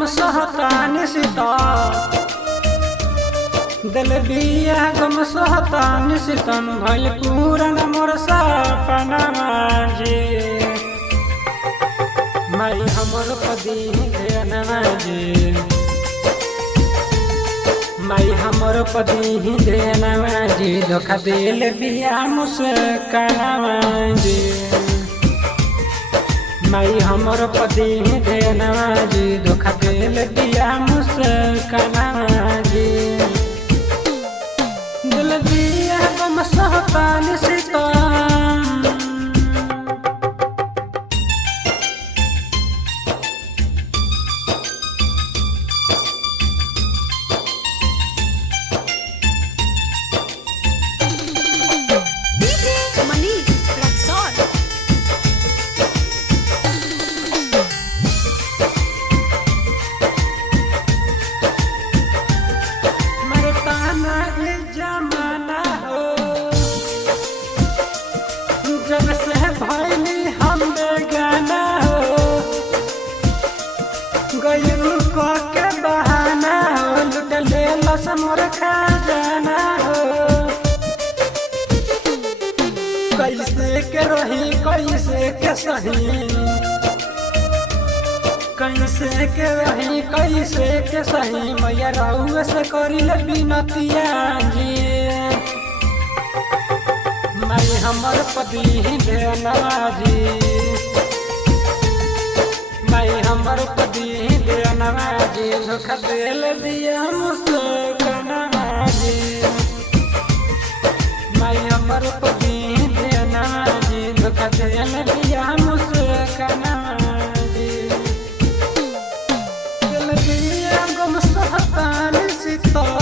गम सहतानी सीता दिल बिया गम सहतानी सीतम भइल पूरन मोर सपना जी माई हमर पदी ध्यानमा जी माई हमर पदी ध्यानमा जी धोखा दिल बिया मुस्कानमा जी माई हमर पदी ध्यानमा जी धोखा दिल बिया मुस्कानमा जी दिल बिया गम सहतानी सीतम जब से भइली हम बेगाना हो गयू को के बहाना हो लुट ले लस मोर खजाना हो कैसे के रही कैसे के सही कैसे के रही कैसे के सही मैया रहुए से करिल बिनतिया जी माई हमर पदी ध्यानमा जी माई हमर पदी ध्यानमा जी धोखा दिल बिया मुस्कानमा जी माई हमर पदी ध्यानमा जी धोखा दिल बिया मुस्कानमा जी दिल बिया गम सहतानी सीतम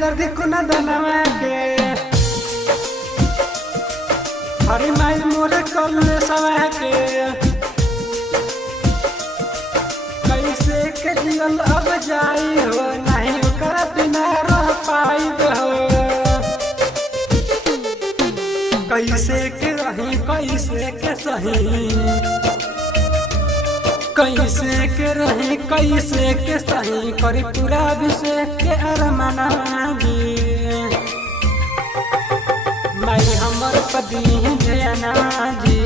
दर्द कुना दनवा के हरी माई मोर कल सवा के कैसे के जियल अब जाई हो नहीं ओकर बिना रह पाई हो कैसे के रही कैसे के सही कैसे के रही कैसे के सही करी पूरा अभिषेक के अरमाना जी माई हमर पदी ध्यानमा जी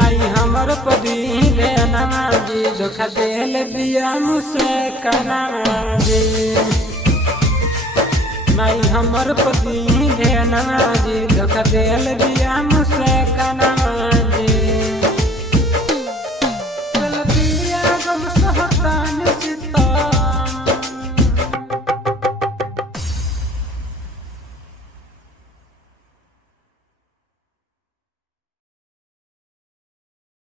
माई हमर पदी ध्यानमा जी धोखा दिल बिया मुस्कानमा जी माई हमर पदी ध्यानमा जी धोखा दिल बिया मुस्कानमा